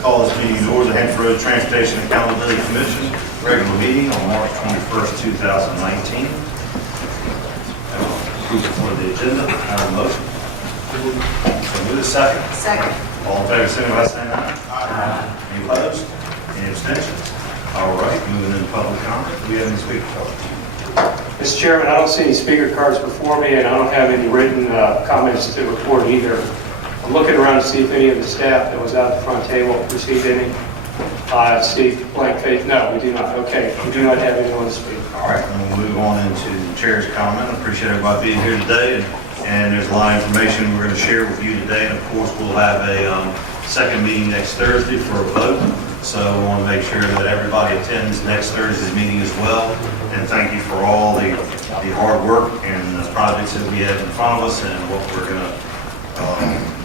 Call this meeting to order. The Hampton Road Transportation Accountability Commission regular meeting on March 21st, 2019. Approval for the agenda. I have a motion. So move a second. Second. All in favor, signify by saying aye. Aye. Any opposed? Any abstentions? All right, moving into public comment. Do we have any speaker cards? Mr. Chairman, I don't see any speaker cards before me, and I don't have any written comments to report either. I'm looking around to see if any of the staff that was out at the front table received any. I see blank face. No, we do not. Okay, we do not have anyone to speak. All right, we'll move on into the chair's comment. I appreciate everybody being here today, and there's a lot of information we're going to share with you today. And of course, we'll have a second meeting next Thursday for a vote. So I want to make sure that everybody attends next Thursday's meeting as well. And thank you for all the hard work and the projects that we have in front of us and what we're going to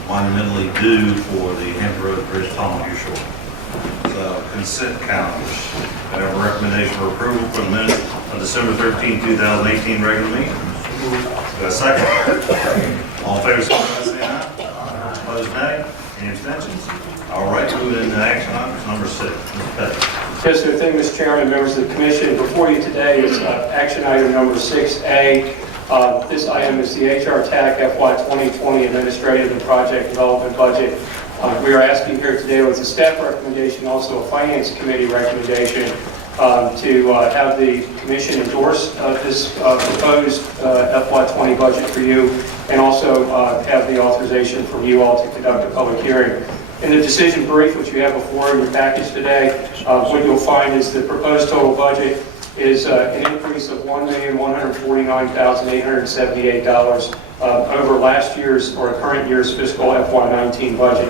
monumentally do for the Hampton Road Bridge Tunnel here shortly. So consent calendars. I have a recommendation for approval for the minutes of December 13, 2018 regular meeting. Got a second? All in favor, say aye. Opposed, nay. Any abstentions? All right, moving into action items number 6. Mr. Petty. Yes, sir. Thank you, Mr. Chairman, members of the commission. Before you today is action item number 6A. This item is the Hrtac FY 2020 Administrative and Project Development Budget. We are asking here today with a staff recommendation, also a Finance Committee recommendation, to have the commission endorse this proposed FY 20 budget for you, and also have the authorization from you all to conduct a public hearing. In the decision brief, which you have before in your package today, what you'll find is the proposed total budget is an increase of $1,149,878 over last year's or current year's fiscal FY19 budget.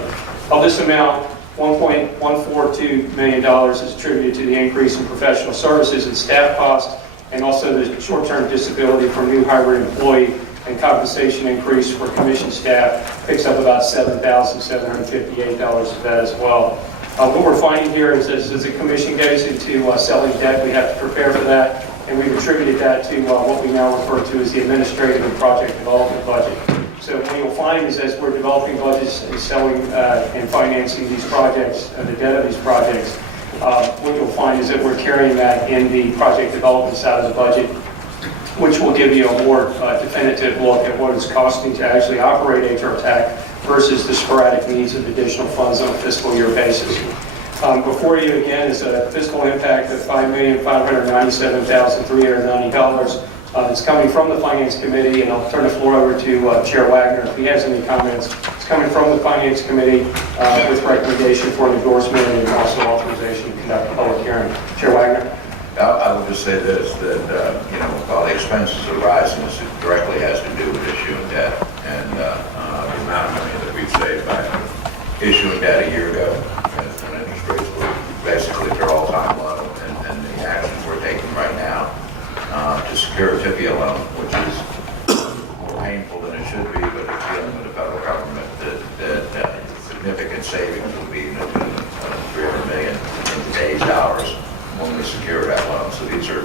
Of this amount, $1.142 million is attributed to the increase in professional services and staff costs, and also the short-term disability for new hybrid employee and compensation increase for commission staff picks up about $7,758 of that as well. What we're finding here is as the commission goes into selling debt, we have to prepare for that, and we've attributed that to what we now refer to as the administrative and project development budget. So what you'll find is as we're developing budgets and selling and financing these projects, the debt of these projects, what you'll find is that we're carrying that in the project development side of the budget, which will give you a more definitive look at what it's costing to actually operate Hrtac versus the sporadic needs of additional funds on a fiscal year basis. Before you again is a fiscal impact of $5,597,390. It's coming from the Finance Committee, and I'll turn the floor over to Chair Wagner if he has any comments. It's coming from the Finance Committee with recommendation for an endorsement and also authorization to conduct a public hearing. Chair Wagner. I would just say this, that, while the expenses are rising, this directly has to do with issuing debt. And the amount of money that we've saved by issuing debt a year ago, when interest rates were basically at their all-time low, and the actions we're taking right now to secure a TIFIA loan, which is more painful than it should be, but it's dealing with the federal government, that significant savings will be in the tune of $300 million in today's dollars when we secure that loan. So these are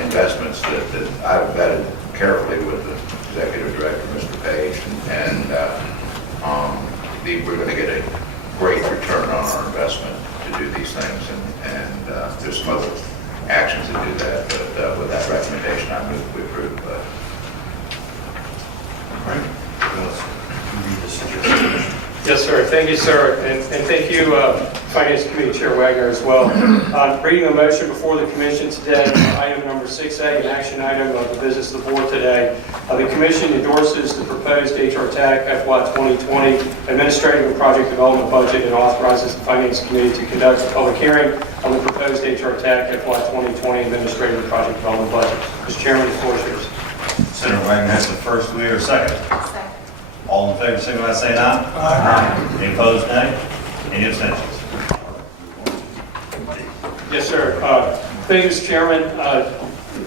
investments that I've vetted carefully with the executive director, Mr. Page, and we're going to get a great return on our investment to do these things, and there's some other actions to do that, but with that recommendation, I move we approve. All right. Read the suggestion. Yes, sir. Thank you, sir. And thank you, Finance Committee Chair Wagner, as well. Reading the motion before the Commission today, item number 6A, an action item of the business of the board today. The Commission endorses the proposed Hrtac FY 2020 Administrative and Project Development Budget and authorizes the Finance Committee to conduct a public hearing on the proposed Hrtac FY 2020 Administrative and Project Development Budget. Mr. Chairman, the floor is yours. Senator Wagner has the first. Do we hear a second? Second. All in favor, signify by saying aye. Aye. Any opposed, nay? Any abstentions? Yes, sir. Thank you, Mr. Chairman.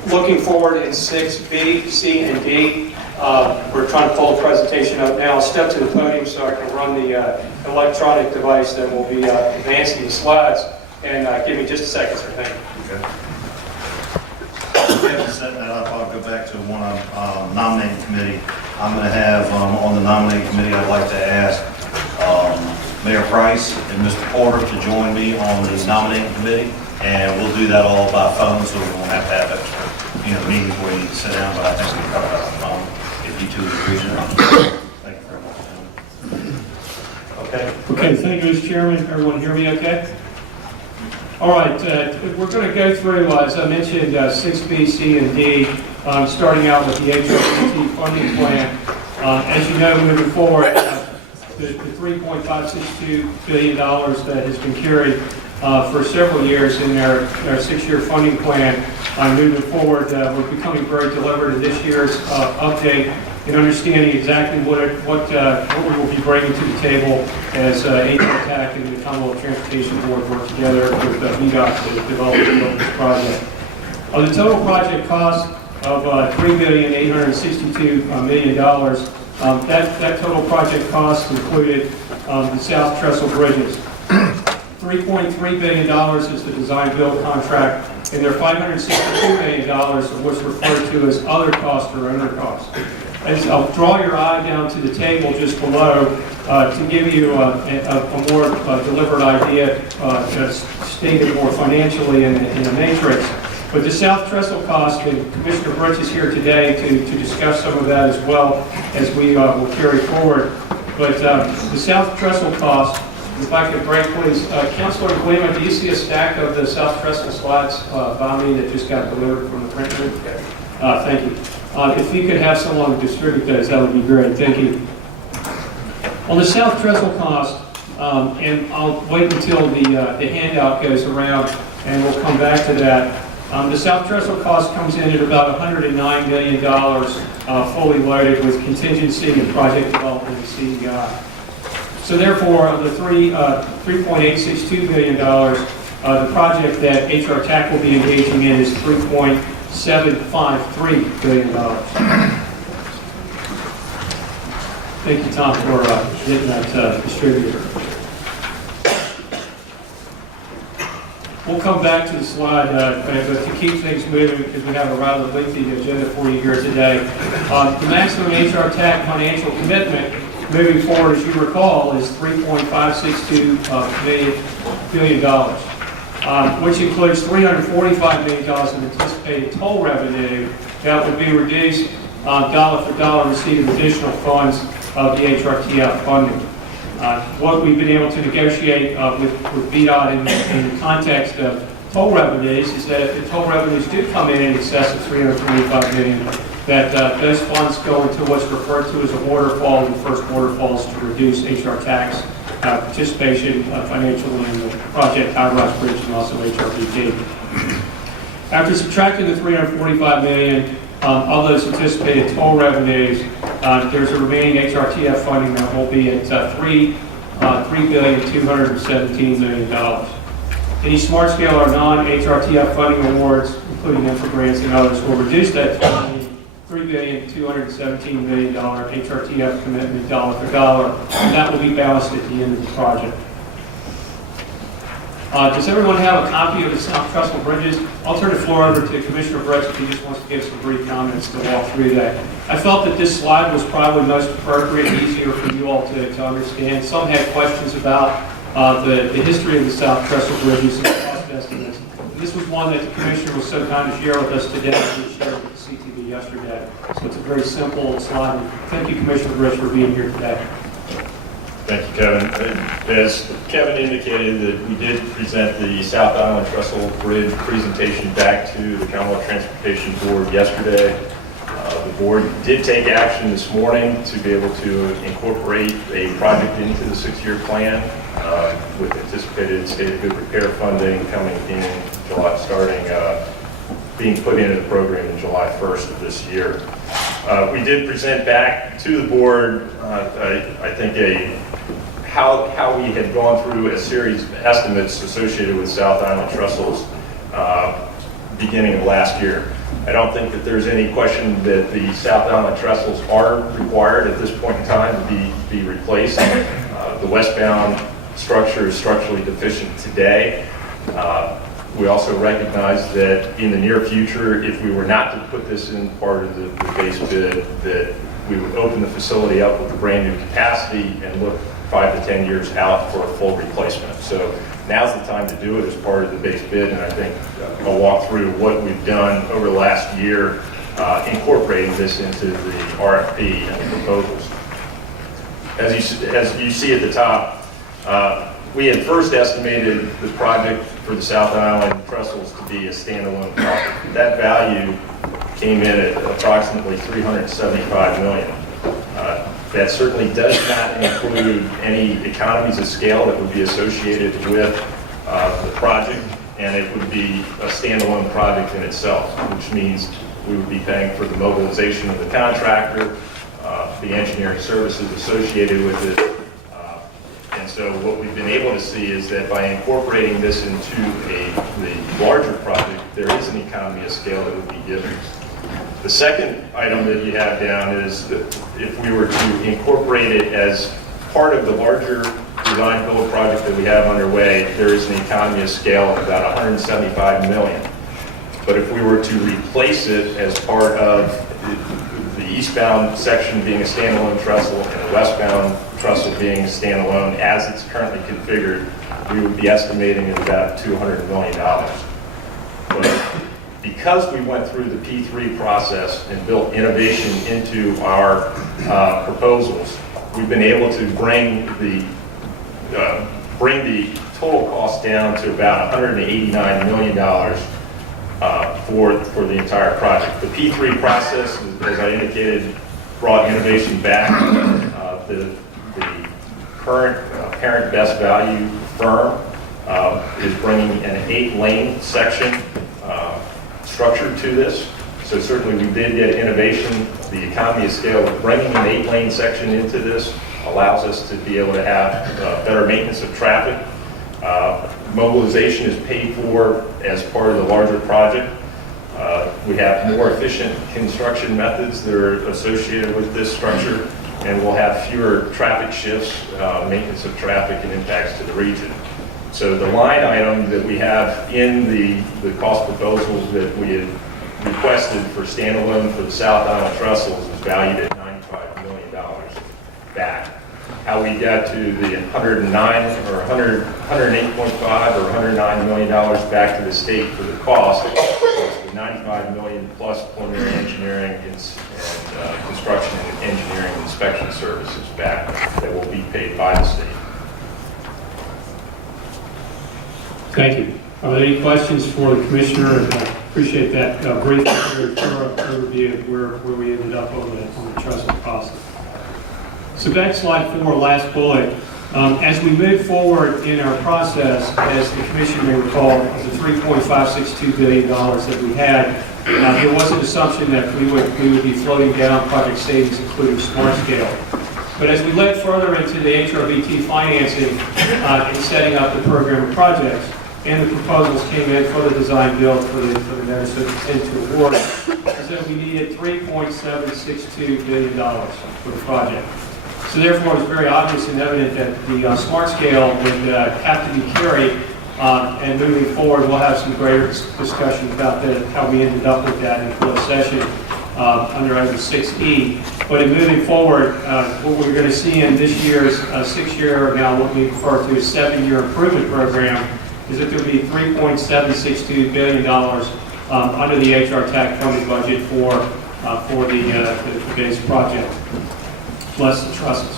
Looking forward in 6B, C, and D, we're trying to pull the presentation up now. I'll step to the podium so I can run the electronic device that will be advancing the slides. And give me just a second, sir. Thank you. Okay. After setting that up, I'll go back to one nominating committee. I'm going to have on the nominating committee, I'd like to ask Mayor Price and Mr. Porter to join me on the nominating committee, and we'll do that all by phone, so we won't have to have extra, meetings where you need to sit down, but I think we can cover that by phone if you two agree to that. Thank you very much. Okay. Okay, thank you, Mr. Chairman. Everyone hear me okay? All right, we're going to go through, as I mentioned, 6B, C, and D, starting out with the HRPT funding plan. As you know, moving forward, the $3.562 billion that has been carried for several years in our 6-year funding plan. Moving forward, we're becoming very deliberate in this year's update in understanding exactly what we will be bringing to the table as Hrtac and the Commonwealth Transportation Board work together with VDOT to develop this project. The total project cost of $3,862 million. That total project cost included the South Trestle bridges. $3.3 billion is the design-build contract, and there are $562 million of what's referred to as other costs or owner costs. As I'll draw your eye down to the table just below to give you a more deliberate idea, stated more financially in a matrix. But the South Trestle cost, and Commissioner Brooks is here today to discuss some of that as well as we will carry forward. But the South Trestle cost, if I could break, please. Councilor Glima, do you see a stack of the South Trestle slides by me that just got delivered from the print room? Thank you. If you could have someone distribute those, that would be great. Thank you. On the South Trestle cost, and I'll wait until the handout goes around, and we'll come back to that. The South Trestle cost comes in at about $109 million, fully loaded with contingency and project development and CDI. So therefore, of the $3.862 billion, the project that Hrtac will be engaging in is $3.753 billion. Thank you, Tom, for getting that distributor. We'll come back to the slide, but to keep things moving, because we have a rather lengthy agenda for you here today. The maximum Hrtac financial commitment moving forward, as you recall, is $3.562 billion, which includes $345 million in anticipated toll revenue that would be reduced dollar for dollar receipt of additional funds of the HRTF funding. What we've been able to negotiate with VDOT in the context of toll revenues is that if the toll revenues do come in excess of $325 million, that those funds go into what's referred to as a waterfall, and the first waterfall is to reduce Hrtac's participation financially in the project High-Rise Bridge and also HRPT. After subtracting the $345 million of those anticipated toll revenues, there's a remaining HRTF funding that will be at $3,217 million. Any smart scale or non-HRTF funding awards, including infra grants and others, will reduce that $3,217 million HRTF commitment dollar for dollar, and that will be balanced at the end of the project. Does everyone have a copy of the South Trestle bridges? I'll turn the floor over to Commissioner Brooks if he just wants to give some brief comments to walk through that. I felt that this slide was probably most appropriate and easier for you all to understand. Some had questions about the history of the South Trestle bridges and the cost estimates. And this was one that the Commissioner was so kind to share with us today, and we shared with the CTV yesterday. So it's a very simple slide. Thank you, Commissioner Brooks, for being here today. Thank you, Kevin. As Kevin indicated, that we did present the South Island Trestle Bridge presentation back to the Commonwealth Transportation Board yesterday. The board did take action this morning to be able to incorporate a project into the 6-year plan with anticipated state of good repair funding coming in July, being put into the program in July 1st of this year. We did present back to the board, I think, how we had gone through a series of estimates associated with South Island Trestles beginning of last year. I don't think that there's any question that the South Island Trestles are required at this point in time to be replaced. The westbound structure is structurally deficient today. We also recognize that in the near future, if we were not to put this in part of the base bid, that we would open the facility up with a brand new capacity and look 5 to 10 years out for a full replacement. So now's the time to do it as part of the base bid, and I think I'll walk through what we've done over the last year, incorporating this into the RFP and the proposals. As you see at the top, we had first estimated the project for the South Island trestles to be a standalone project. That value came in at approximately $375 million. That certainly does not include any economies of scale that would be associated with the project, and it would be a standalone project in itself, which means we would be paying for the mobilization of the contractor, the engineering services associated with it. And so what we've been able to see is that by incorporating this into the larger project, there is an economy of scale that would be given. The second item that you have down is that if we were to incorporate it as part of the larger design build project that we have underway, there is an economy of scale of about $175 million. But if we were to replace it as part of the eastbound section being a standalone trestle and the westbound trestle being a standalone as it's currently configured, we would be estimating at about $200 million. But because we went through the P3 process and built innovation into our proposals, we've been able to bring the total cost down to about $189 million for the entire project. The P3 process, as I indicated, brought innovation back. The current parent best value firm is bringing an 8-lane section structure to this. So certainly we did get innovation. The economy of scale of bringing an 8-lane section into this allows us to be able to have better maintenance of traffic. Mobilization is paid for as part of the larger project. We have more efficient construction methods that are associated with this structure, and we'll have fewer traffic shifts, maintenance of traffic, and impacts to the region. So the line item that we have in the cost proposals that we had requested for standalone for the South Island trestles is valued at $95 million back. How we got to the 109 or 108.5 or $109 million back to the state for the cost was the $95 million plus preliminary engineering and construction and engineering inspection services back that will be paid by the state. Thank you. Are there any questions for the commissioner? I appreciate that brief and thorough overview of where we ended up on the trestle process. So back to slide 4, last bullet. As we move forward in our process, as the commission may recall, the $3.562 billion that we had, there was an assumption that we would be floating down project savings, including smart scale. But as we led further into the HRBT financing and setting up the program of projects, and the proposals came in for the design build for the notice of intent to award, is that we needed $3.762 billion for the project. So therefore, it was very obvious and evident that the smart scale would have to be carried, and moving forward, we'll have some greater discussion about how we ended up with that in closed session under item 6E. But in moving forward, what we're going to see in this year's 6-year, now what we refer to as 7-year improvement program, is that there will be $3.762 billion under the Hrtac funded budget for the base project, plus the trusses.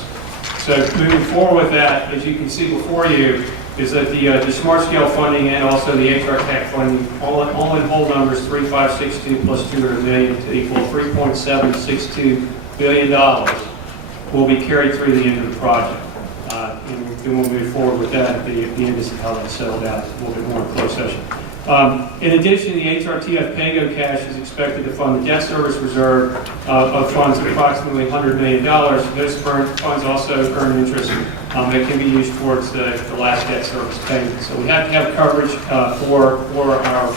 So moving forward with that, as you can see before you, is that the smart scale funding and also the Hrtac funding, all in whole numbers, 3.562 plus 200 million to equal $3.762 billion will be carried through the end of the project. And we'll move forward with that at the end to see how that's settled out a little bit more in closed session. In addition, the HRTF PAYGO cash is expected to fund the debt service reserve of funds of approximately $100 million. Those funds also earn interest that can be used towards the last debt service payment. So we have to have coverage for our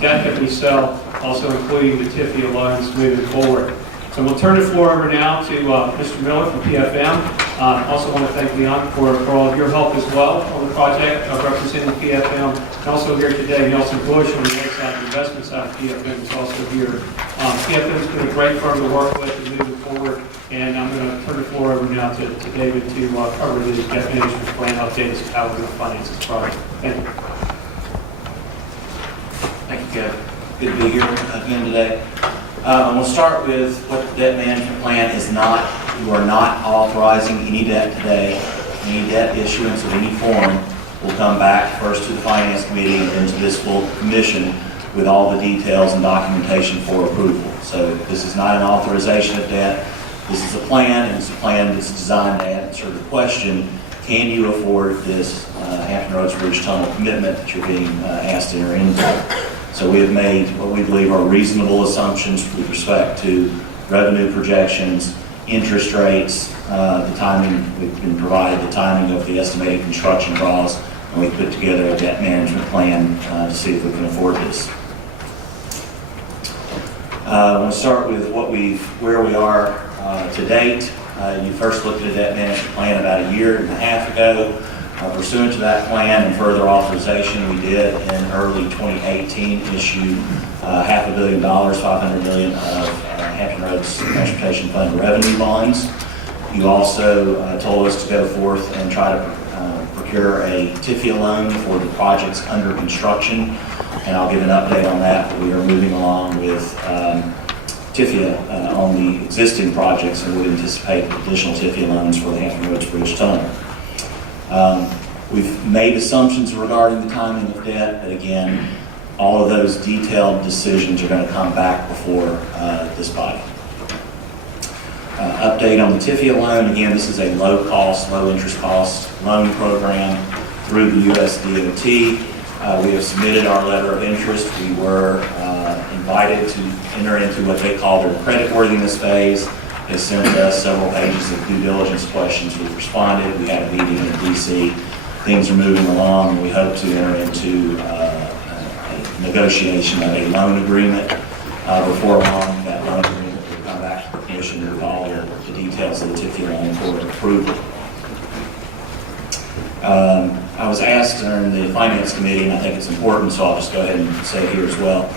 debt that we sell, also including the TIFIA loans moving forward. So we'll turn the floor over now to Mr. Miller from PFM. Also want to thank Leon for all of your help as well on the project, representing PFM. And also here today, Nelson Bush on the side, the investment side of PFM is also here. PFM has been a great firm to work with and moving forward. And I'm going to turn the floor over now to David to cover the debt management plan updates, how we're going to finance this project. Thank you. Thank you, Kevin. Good to be here again today. I'm going to start with what the debt management plan is not. You are not authorizing any debt today. Any debt issuance of any form will come back first to the Finance Committee and then to this full commission with all the details and documentation for approval. So this is not an authorization of debt. This is a plan, and it's a plan that's designed to answer the question, can you afford this Hampton Roads Bridge Tunnel commitment that you're being asked to enter into? So we have made what we believe are reasonable assumptions with respect to revenue projections, interest rates, the timing, we've been provided the timing of the estimated construction draws, and we put together a debt management plan to see if we can afford this. I want to start with where we are to date. You first looked at a debt management plan about a year and a half ago. Pursuant to that plan and further authorization, we did in early 2018 issue $500 million, $500 million of Hampton Roads Transportation Fund revenue bonds. You also told us to go forth and try to procure a TIFIA loan for the projects under construction, and I'll give an update on that. But we are moving along with TIFIA on the existing projects, and we anticipate additional TIFIA loans for the Hampton Roads Bridge Tunnel. We've made assumptions regarding the timing of debt, but again, all of those detailed decisions are going to come back before this body. Update on the TIFIA loan. Again, this is a low-cost, low-interest cost loan program through the U.S. DOT. We have submitted our letter of interest. We were invited to enter into what they call their creditworthiness phase. They sent us several pages of due diligence questions. We've responded. We had a meeting in D.C. Things are moving along, and we hope to enter into a negotiation of a loan agreement before long. That loan agreement will come back to the commission with all the details of the TIFIA loan for approval. I was asked during the Finance Committee, and I think it's important, so I'll just go ahead and say it here as well.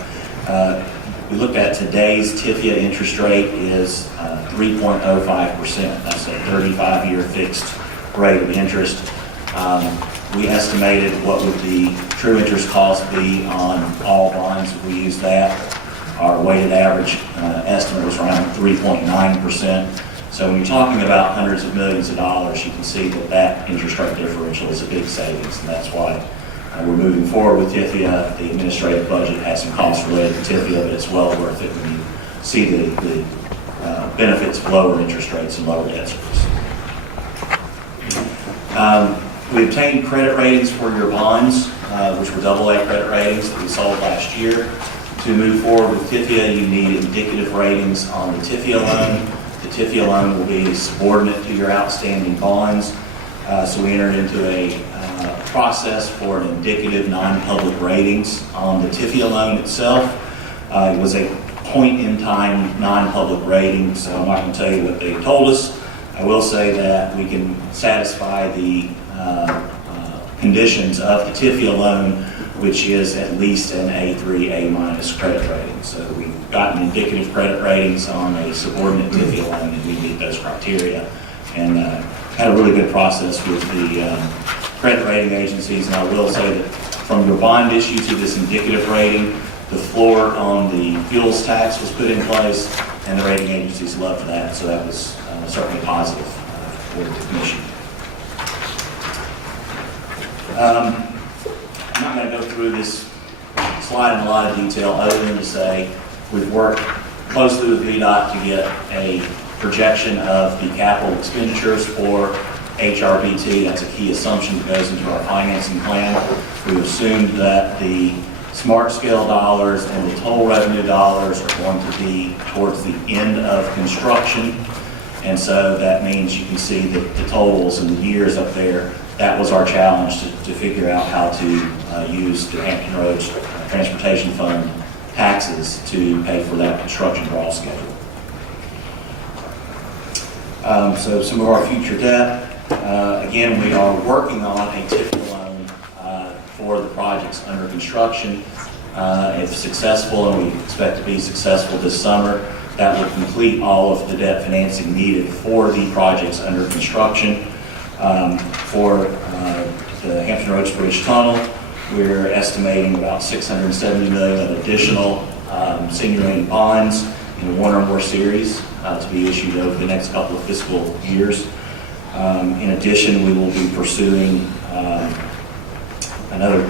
We looked at today's TIFIA interest rate is 3.05%. That's a 35-year fixed rate of interest. We estimated what would the true interest cost be on all bonds if we use that. Our weighted average estimate was around 3.9%. So when you're talking about hundreds of millions of dollars, you can see that that interest rate differential is a big savings, and that's why we're moving forward with TIFIA. The administrative budget has some costs related to TIFIA, but it's well worth it when you see the benefits of lower interest rates and lower debt service. We obtained credit ratings for your bonds, which were AA credit ratings that we sold last year. To move forward with TIFIA, you need indicative ratings on the TIFIA loan. The TIFIA loan will be subordinate to your outstanding bonds. So we entered into a process for an indicative non-public ratings on the TIFIA loan itself. It was a point-in-time non-public rating, so I'm not going to tell you what they told us. I will say that we can satisfy the conditions of the TIFIA loan, which is at least an A3, A- credit rating. So we've gotten indicative credit ratings on a subordinate TIFIA loan, and we meet those criteria. And had a really good process with the credit rating agencies. And I will say that from your bond issue to this indicative rating, the floor on the fuels tax was put in place, and the rating agencies loved that. So that was certainly positive for the commission. I'm not going to go through this slide in a lot of detail other than to say we've worked closely with VDOT to get a projection of the capital expenditures for HRBT. That's a key assumption that goes into our financing plan. We've assumed that the smart scale dollars and the toll revenue dollars are going to be towards the end of construction. And so that means you can see that the totals and the years up there. That was our challenge to figure out how to use the Hampton Roads Transportation Fund taxes to pay for that construction draw schedule. So some of our future debt, again, we are working on a TIF loan for the projects under construction. If successful, and we expect to be successful this summer, that will complete all of the debt financing needed for the projects under construction. For the Hampton Roads Bridge Tunnel, we're estimating about $670 million of additional senior lien bonds in one or more series to be issued over the next couple of fiscal years. In addition, we will be pursuing another,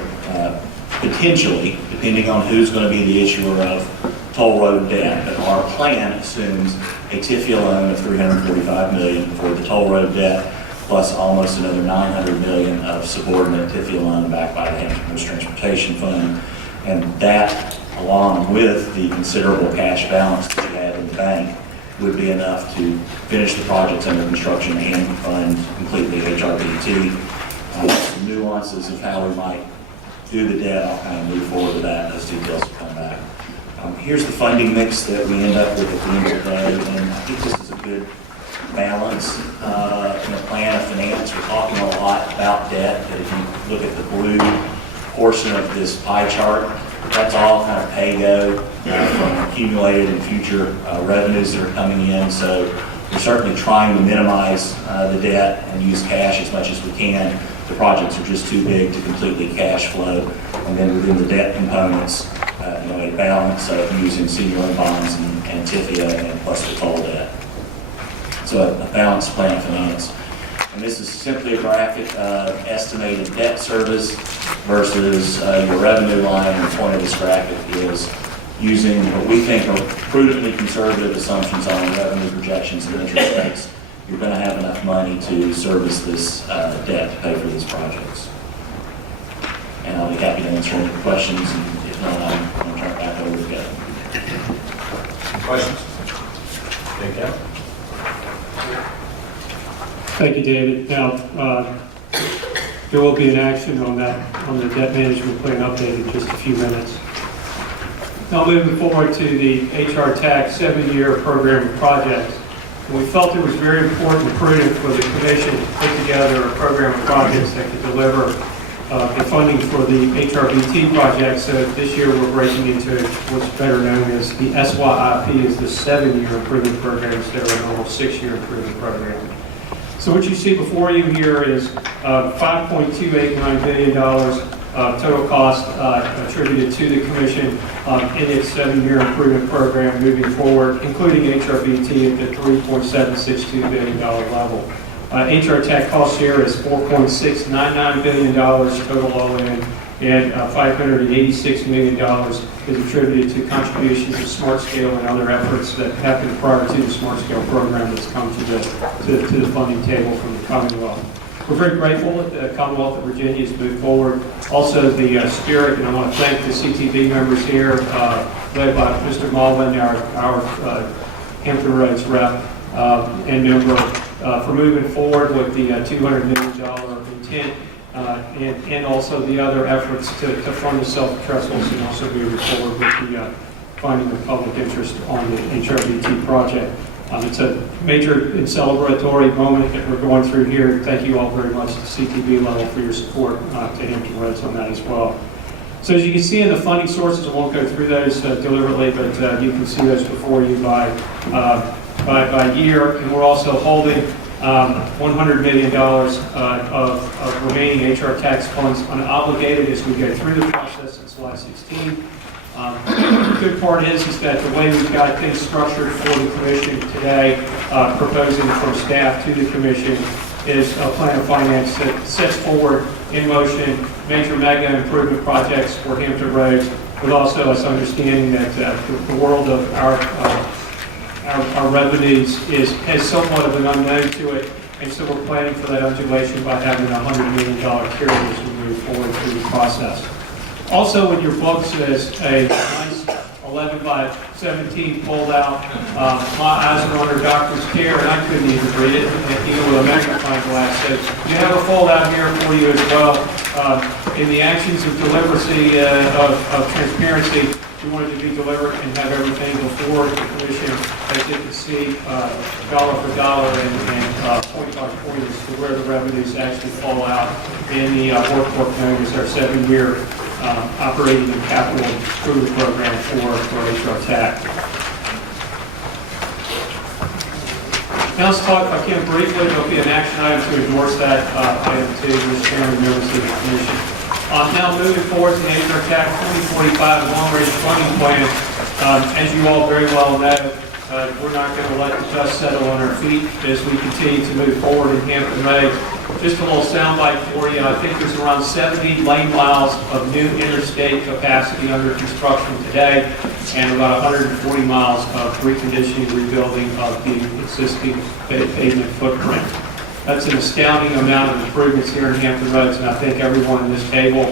potentially, depending on who's going to be the issuer of toll road debt, but our plan assumes a TIFIA loan of $345 million for the toll road debt, plus almost another $900 million of subordinate TIFIA loan backed by the Hampton Roads Transportation Fund. And that, along with the considerable cash balance that we have in the bank, would be enough to finish the projects under construction and fund completely HRBT. Some nuances of how we might do the debt, I'll kind of move forward with that. Those details will come back. Here's the funding mix that we end up with at the end of the day, and I think this is a good balance in a plan of finance. We're talking a lot about debt, but if you look at the blue portion of this pie chart, that's all kind of pay-go from accumulated and future revenues that are coming in. So we're certainly trying to minimize the debt and use cash as much as we can. The projects are just too big to completely cash flow. And then within the debt components, a balance of using senior loan bonds and TIFIA and plus the toll debt. So a balanced plan of finance. And this is simply a graphic of estimated debt service versus your revenue line. And the point of this graphic is using what we think are prudently conservative assumptions on revenue projections and interest rates. You're going to have enough money to service this debt to pay for these projects. And I'll be happy to answer any questions. And if not, I'm going to turn it back over to Kevin. Questions? Thank you. Thank you, David. Now, there will be an action on that, on the debt management plan update in just a few minutes. Now moving forward to the Hrtac 7-year program of projects. We felt it was very important and prudent for the commission to put together a program of projects that could deliver the funding for the HRBT project. So this year we're breaking into what's better known as the SYIP, is the 7-year improvement program instead of a normal 6-year improvement program. So what you see before you here is $5.289 billion total cost attributed to the commission in its 7-year improvement program moving forward, including HRBT at the $3.762 billion level. Hrtac cost share is $4.699 billion total all-in, and $586 million is attributed to contributions to Smart Scale and other efforts that happened prior to the Smart Scale program that's come to the funding table from the Commonwealth. We're very grateful that the Commonwealth of Virginia has moved forward. Also, the spirit, and I want to thank the CTV members here, led by Mr. Malvin, our Hampton Roads rep and member, for moving forward with the $200 million intent. And also the other efforts to fund the self-trestles and also moving forward with the finding of public interest on the HRBT project. It's a major and celebratory moment that we're going through here. Thank you all very much at the CTV level for your support to Hampton Roads on that as well. So as you can see in the funding sources, I won't go through those deliberately, but you can see those before you by year. And we're also holding $100 million of remaining Hrtac funds unobligated as we go through the process in slide 16. The good part is that the way we've got things structured for the commission today, proposing from staff to the commission, is a plan of finance that sets forward in motion major mega improvement projects for Hampton Roads, with also us understanding that the world of our revenues has somewhat of an unknown to it, and so we're planning for that undulation by having a $100 million carry as we move forward through the process. Also in your books is a nice 11 by 17 pulled out. My eyes were under doctor's care and I couldn't even read it, even with a magnifying glass. So you have a fold out here for you as well. In the actions of delivery of transparency, We wanted to be deliberate and have everything before the commission, as you can see, dollar for dollar and point by point as to where the revenues actually fall out in the workbook known as our 7-year operating and capital improvement program for Hrtac. Now let's talk, if I can briefly, there'll be an action item to endorse that item too, Mr. Chairman, members of the commission. Now moving forward to the Hrtac 2045 long-range funding plan, as you all very well know, we're not going to let the dust settle on our feet as we continue to move forward in Hampton Roads. Just a little soundbite for you. I think there's around 70 lane miles of new interstate capacity under construction today, and about 140 miles of reconditioning, rebuilding of the existing pavement footprint. That's an astounding amount of improvements here in Hampton Roads, and I think everyone in this table,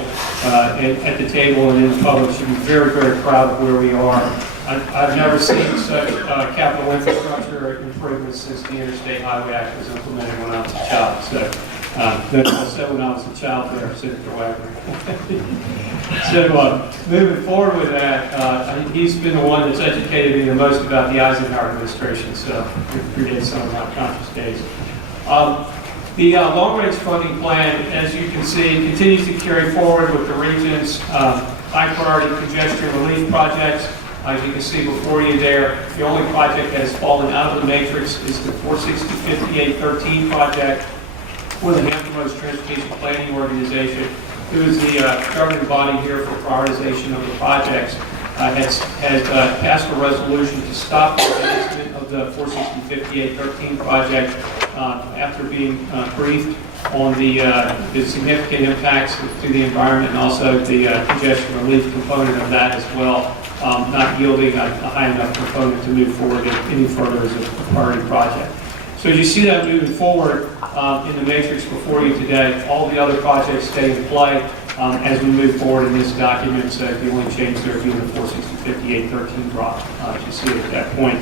at the table and in the public, should be very, very proud of where we are. I've never seen such capital infrastructure improvements since the Interstate Highway Act was implemented when I was a child. So, I said when I was a child there, Senator Wagner. So, moving forward with that, I think he's been the one that's educated me the most about the Eisenhower administration, so it predates some of my conscious days. The long-range funding plan, as you can see, continues to carry forward with the region's high-priority congestion relief projects. As you can see before you there, the only project that has fallen out of the matrix is the 460-5813 project for the Hampton Roads Transportation Planning Organization, who is the governing body here for prioritization of the projects, has passed a resolution to stop the advancement of the 460-5813 project after being briefed on the significant impacts to the environment and also the congestion relief component of that as well, not yielding a high enough component to move forward any further as a priority project. So as you see that moving forward in the matrix before you today, all the other projects stay in play as we move forward in this document. So the only change there being the 460-5813 drop, as you see it at that point.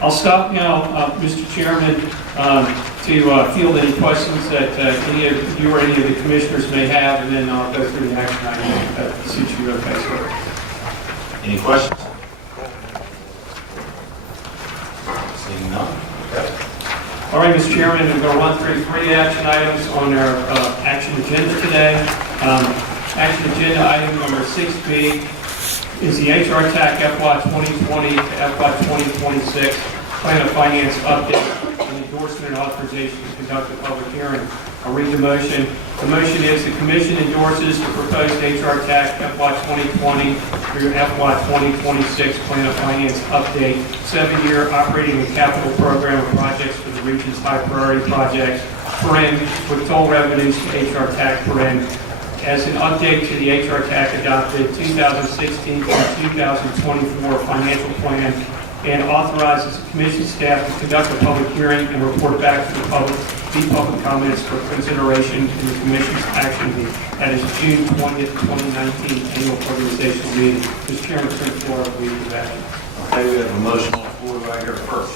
I'll stop now, Mr. Chairman, to field any questions that any of you or any of the commissioners may have, and then I'll go through the action item that suits you okay, sir. Any questions? Seeing none. Okay. All right, Mr. Chairman, I'm going to run through 3 action items on our action agenda today. Action agenda item number 6B is the Hrtac FY 2020 to FY 2026 Plan of Finance Update and endorsement and authorization to conduct a public hearing. I'll read the motion. The motion is the Commission endorses the proposed Hrtac FY 2020 through FY 2026 Plan of Finance Update, 7-year operating and capital program of projects for the region's high priority projects, with toll revenues to Hrtac, as an update to the Hrtac adopted 2016 to 2024 financial plan, and authorizes the Commission staff to conduct a public hearing and report back to the public comments for consideration in the Commission's action at its June 20th, 2019 annual organizational meeting. Mr. Chairman, turn the floor over to you for that. Okay, we have a motion on the floor right here first.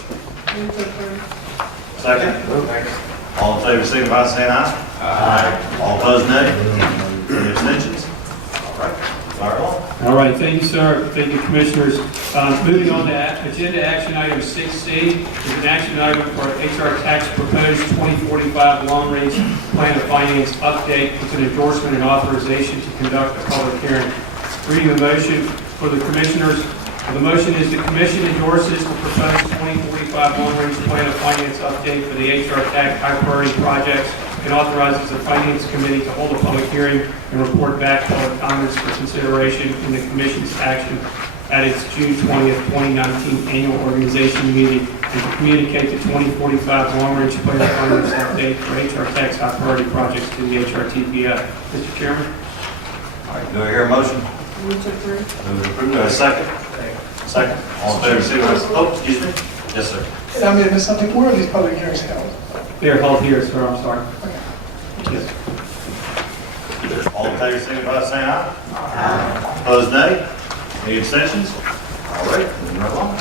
Second? All in favor, signify by saying aye. Aye. All opposed, nay. Any abstentions? All right, fire on. All right, thank you, sir. Thank you, Commissioners. Moving on to agenda action item 6C is an action item for Hrtac's proposed 2045 long-range plan of finance update with an endorsement and authorization to conduct a public hearing. Reading the motion for the Commissioners. The motion is the Commission endorses the proposed 2045 long-range plan of finance update for the Hrtac high priority projects and authorizes the Finance Committee to hold a public hearing and report back public comments for consideration in the Commission's action at its June 20th, 2019 annual organization meeting, and to communicate the 2045 long-range plan of finance update for Hrtac's high priority projects to the HRTPF. Mr. Chairman? All right, do I hear a motion? Move to approve. Move to approve. Do I have a second? Second. All in favor, signify by, oh, excuse me? Yes, sir. And I may have missed something. Where are these public hearings held? They're held here, sir, I'm sorry. Yes. All in favor, signify by saying aye. Aye. Opposed, nay. Any abstentions? All right, moving right along.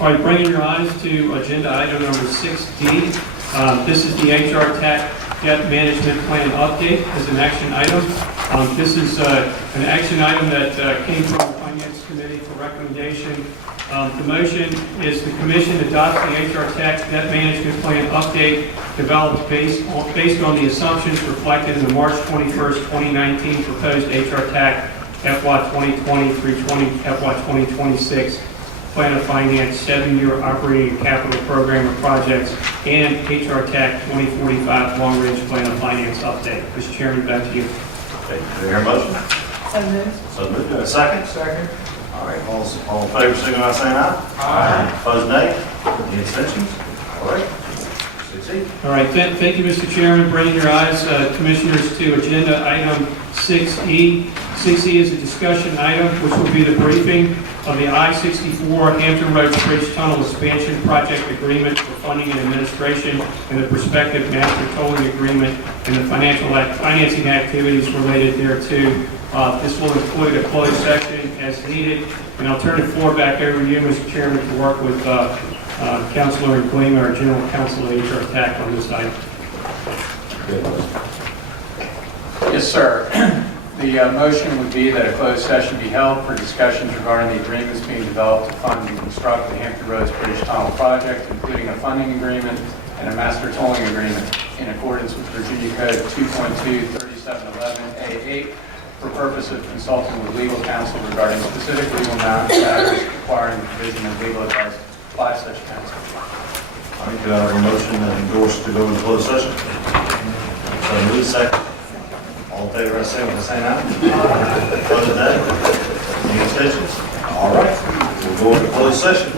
All right, bringing your eyes to agenda item number 6D. This is the Hrtac Debt Management Plan Update as an action item. This is an action item that came from the Finance Committee information. The motion is the commission adopts the Hrtac debt management plan update developed based on the assumptions reflected in the March 21st, 2019 proposed Hrtac FY 2020 through FY 2026 plan of finance, 7-year operating and capital program of projects, and Hrtac 2045 long-range plan of finance update. Mr. Chairman, back to you. Okay, do we hear a motion? So moved. So moved. Do I have a second? Second. All right, all in favor, signify by saying aye. Aye. Opposed, nay. Any abstentions? All right. 6E. All right, thank you, Mr. Chairman. Bringing your eyes, Commissioners, to agenda item 6E. 6E is a discussion item, which will be the briefing of the I-64 Hampton Roads Bridge Tunnel Expansion Project Agreement for funding and administration and the prospective master tolling agreement and the financing activities related thereto. This will include a closed session as needed, and I'll turn the floor back over to you, Mr. Chairman, to work with Councilor Gleamer, our General Counsel at Hrtac, on this item. Yes, sir. The motion would be that a closed session be held for discussions regarding the agreements being developed to fund and construct the Hampton Roads Bridge Tunnel project, including a funding agreement and a master tolling agreement in accordance with Virginia Code 2.2-3711A8 for purpose of consulting with legal counsel regarding specific legal matters requiring the provision of legal advice by such counsel. All right, do I have a motion that endorsed to go into closed session? So moved, second. All in favor, say by saying aye. Opposed, nay. Any abstentions? All right, we'll go into closed session.